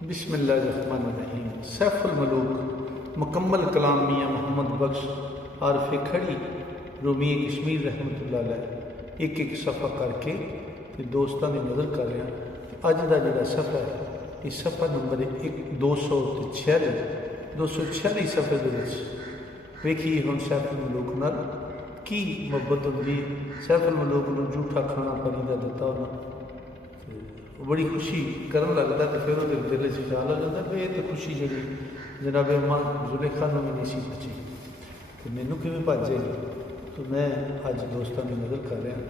बिस्मिल्लाहिर्रहमानिर्रहीम। सैफुल मलूक मुकम्मल कलाम मियाँ मोहम्मद बख्श आरफ खड़ी रूमी कश्मीर रहमतुल्लाह अलैह एक एक सफ़ा करके ते दोस्तां दी नज़र कर रहे हैं। अज का जोड़ा सफ़ा है ये सफ़ा नंबर 246 सफ़े वेखिए हुण सैफुल मलूक नाल की मुहब्बत होंदी। सैफुल मलूक नूं झूठा खाना परीदा दिता उन्होंने बड़ी खुशी करन लगता तो फिर वो दिल से ख्याल आ जाता भी ये तो खुशी जी जनाबे अम्मा जुलेखा में भी नहीं सी बची तो मैनू किवें भज जाएगी। तो मैं अज दोस्तों की मदद कर रहा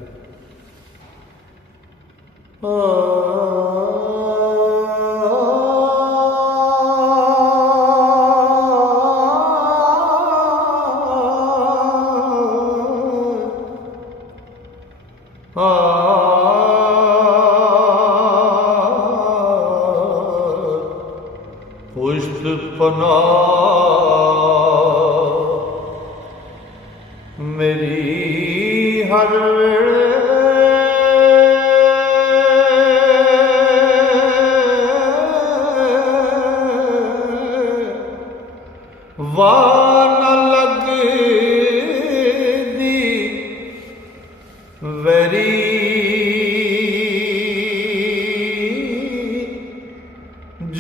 पुष्ट पना मेरी हर वान लगदी वेरी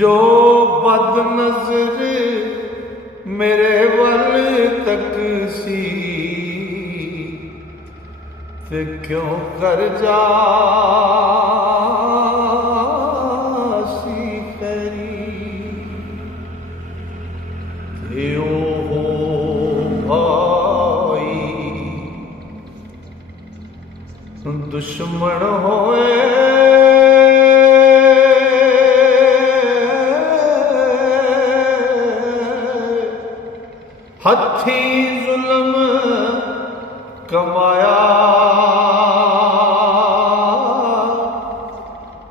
जो बद नजर मेरे वल तक सी ते क्यों कर जा सी तेरी हो भाई दुश्मन होए हथी जुल्म कमाया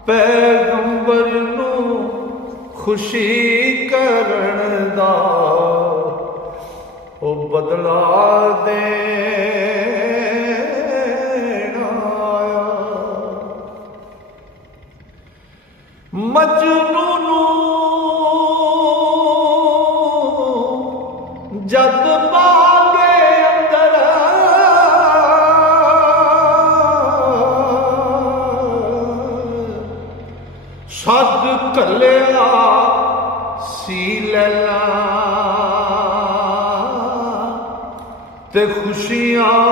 पैगंबर नू खुशी करन दा ओ बदला देना आया। मजनू नू जद बागे अंदर सद कलिया सी लैला ते खुशियां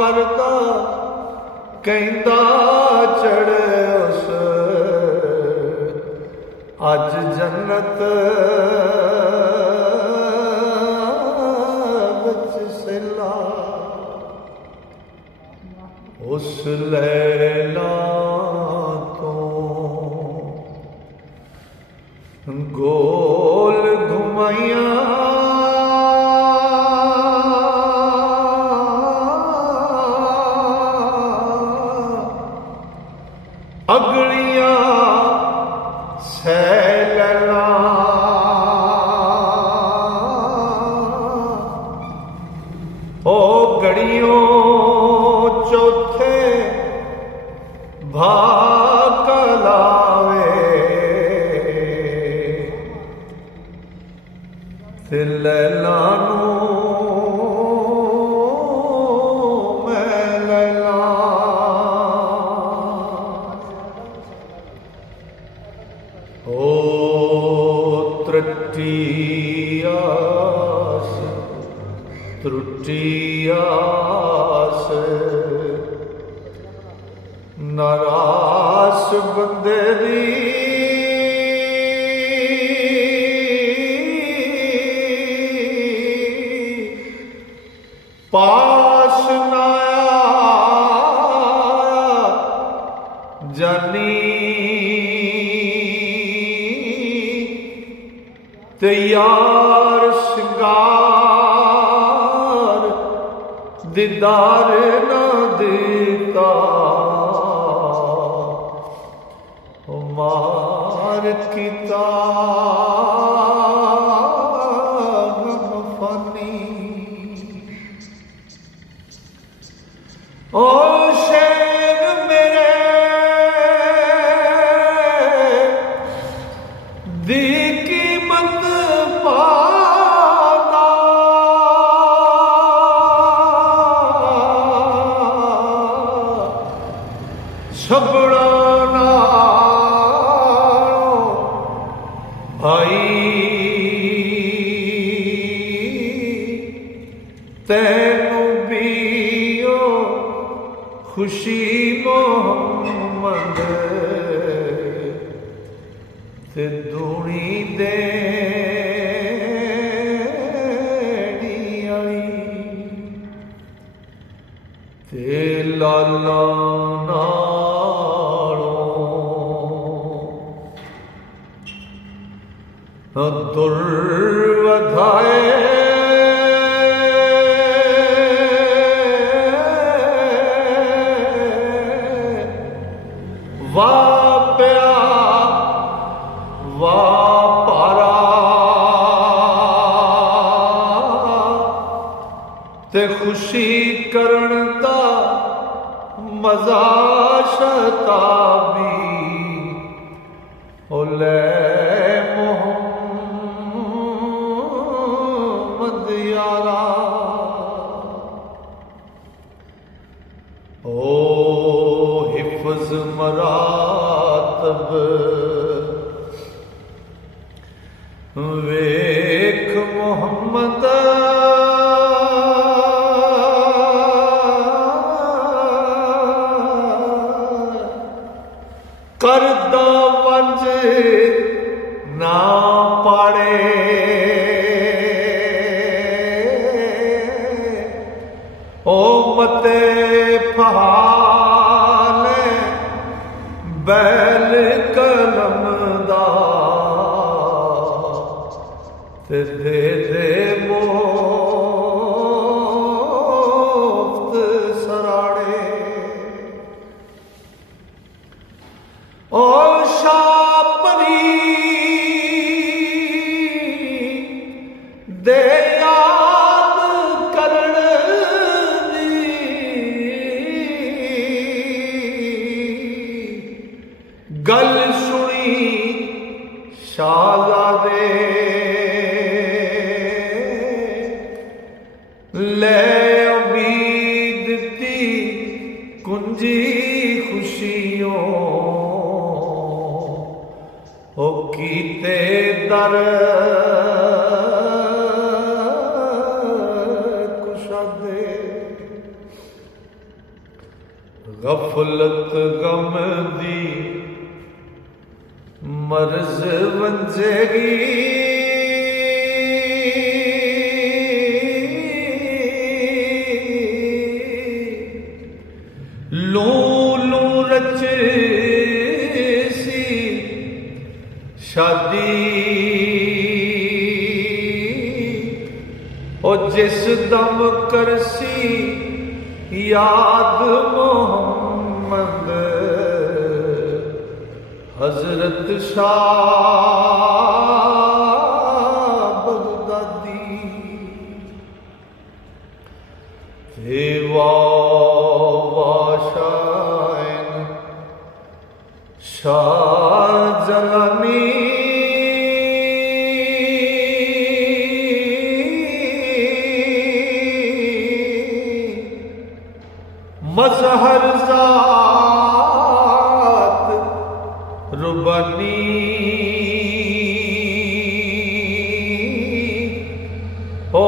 करदा कहंदा चढ़े उस अज जन्नत उस लैला तो गोल घुमाइया अगड़िया सैला ओ गड़ियों चौथे भाग लावे ते लैला नू मैं लैला ओ त्रुटियास नारास बंदे दी पास नाया जानी ते यार सिंगार दीदार न देता मार किता फनी ओ शेर मेरे दी कीमत पादा छबड़ा नालों भाई तैनू भी ओ खुशी मोहम्मद ते दूनी देनी आई ते लाला नालों दुर वधाए वाप्या वापारा ते खुशी करन दा मजा शताबी ओले मोहम्मद यारा ओ हिफ्ज मरातब वेख मोहम्मद करदा वंज ना पाड़े ओ मते फहाले बैल कलम दा ते दे दे मुफ्त सराड़े ओ शापरी दे याद करन दी गल सुनी शाहज़ादे ले उम्मीद दी कुंजी खुशियों ओ कीते दर कुशादे गफलत गम दी मर्ज वंजेगी लू लू रच सी शादी ओ जिस दम करसी याद मोहम्मद हजरत शाह बगदादी वाशायन शाह जलानी मजहर जात रुबानी ओ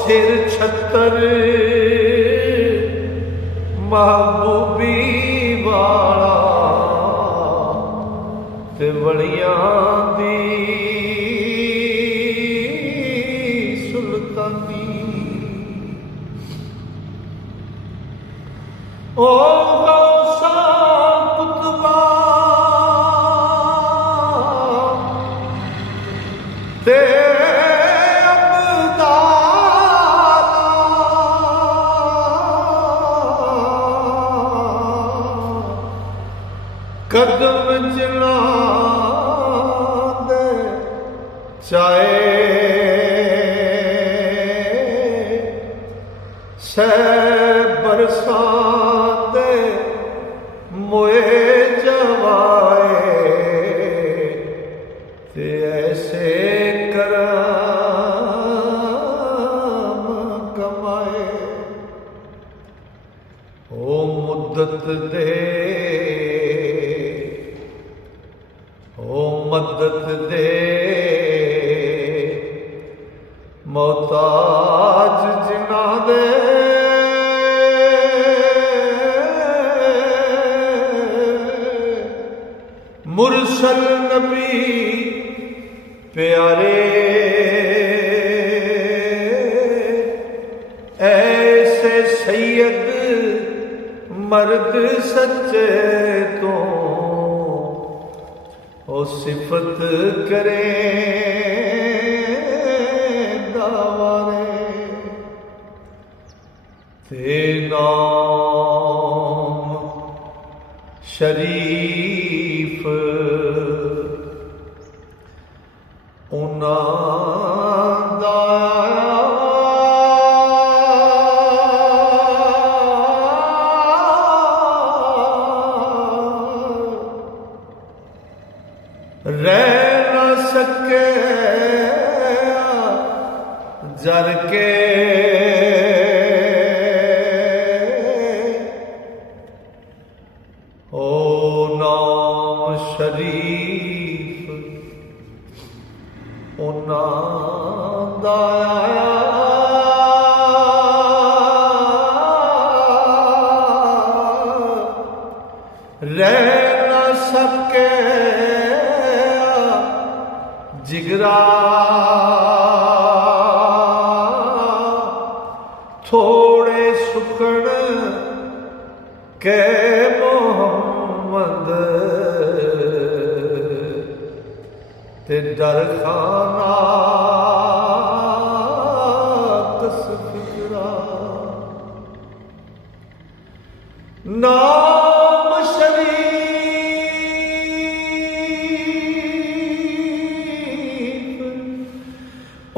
सिर छतर महबूबी वाला ते बड़ियां दी सुल्तानी ओ गौसा कुतबा ते कदम चला दे चाहे सह बरसाते मोए जवाए ते ऐसे करम कमाए ओ मुद्दत दे ओ मदद दे मोहताज जिना दे मुरसल नबी प्यारे ऐसे सैयद मर्द सच्चे तो ओ सिफत करे दावारे ते नाम शरीफ उना दा रह न सके जर के ओ नाम शरीफ उना दाया रह न सके जिगरा थोड़े सुखण के मोहम्मद ते डर खाना कस फिकरा नाम शरीफ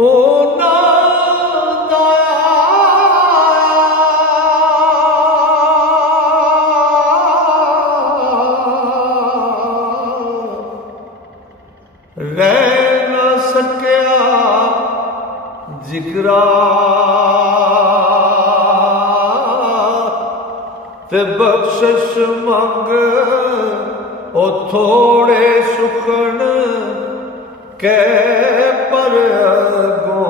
ओ ना रह न सकिया जिगरा ते बख्शिश मंग ओ थोड़े सुखन के पर अगों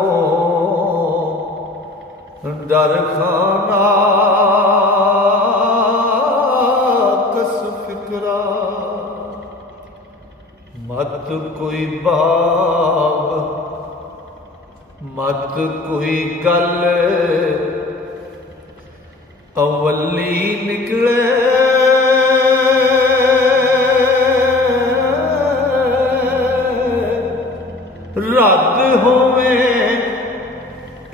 डर खाना कस फिकरा मत कोई बाब मत कोई गल अवली निकले रद होवे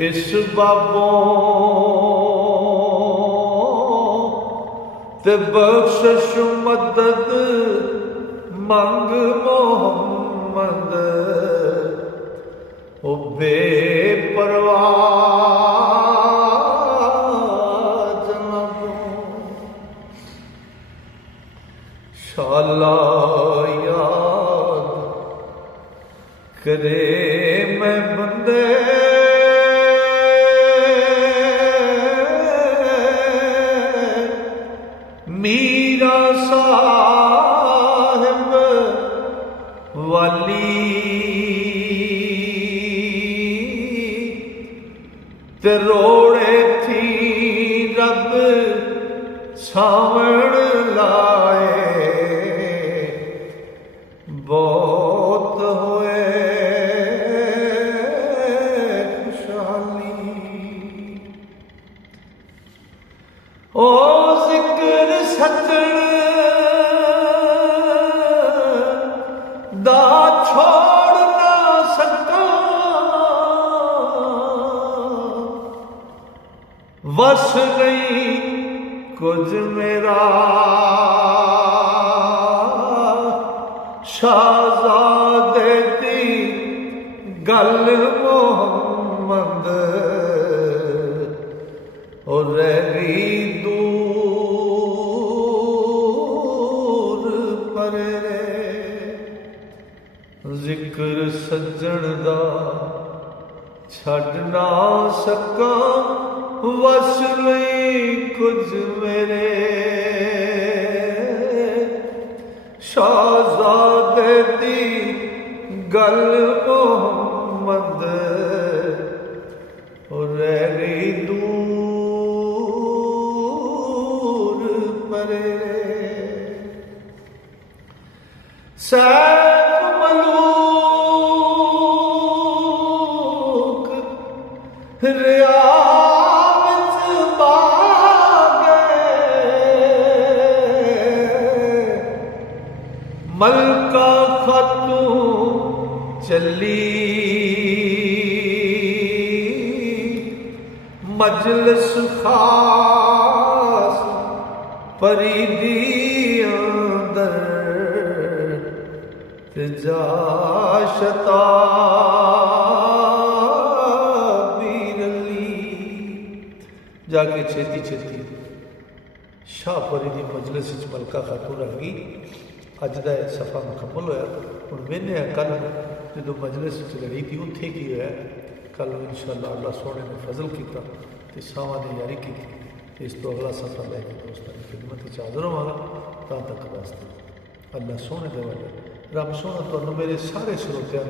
इस बाबों ते बख्शिश मदद मंग मोहम्मद ओ बेपरवाह जनाबों शाला याद करे मैं बंदे मीरा साहिब वाली ते रोड़े थी रब सावण लाए बहुत होए खुशहाली ओ जिक्र सतन दा छोड़ ना सका वस नहीं कुछ मेरा शाहजादे दी गल मोहम्मद और रह गई दूर पर जिक्र जिक्र सज्जन दा छड़ ना सका वस नहीं कुछ मेरे शाहजादे दी गल मोहम्मद रह गई दूर परे सैफ मलूक रियाज बागे मलका खातून चली मजलिस खास फरीदी अंदर जाके छेती छेती शाह फरीदी मजलिस मलका खातून रह गई। अज का सफ़ा मुकम्मल होया। हुण वेने कल जो मजलिस लड़ी थी उत्थे की होया। कल इंशाअल्लाह अल्लाह सोने ने फजल किया तो सावां ने यारी की। इस तो अगला सफ़ा लैके दोस्तों की खिदमत हाज़र होवांगा। तां तक वास्ते अल्लाह सोने दे वाले रब सोना तुहानूं मेरे सारे श्रोतियां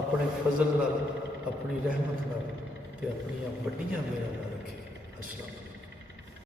अपने फजल नाल अपनी रहमत नाल ते अपनियां वड्डियां मेहरां नाल रखे। अस्सलाम।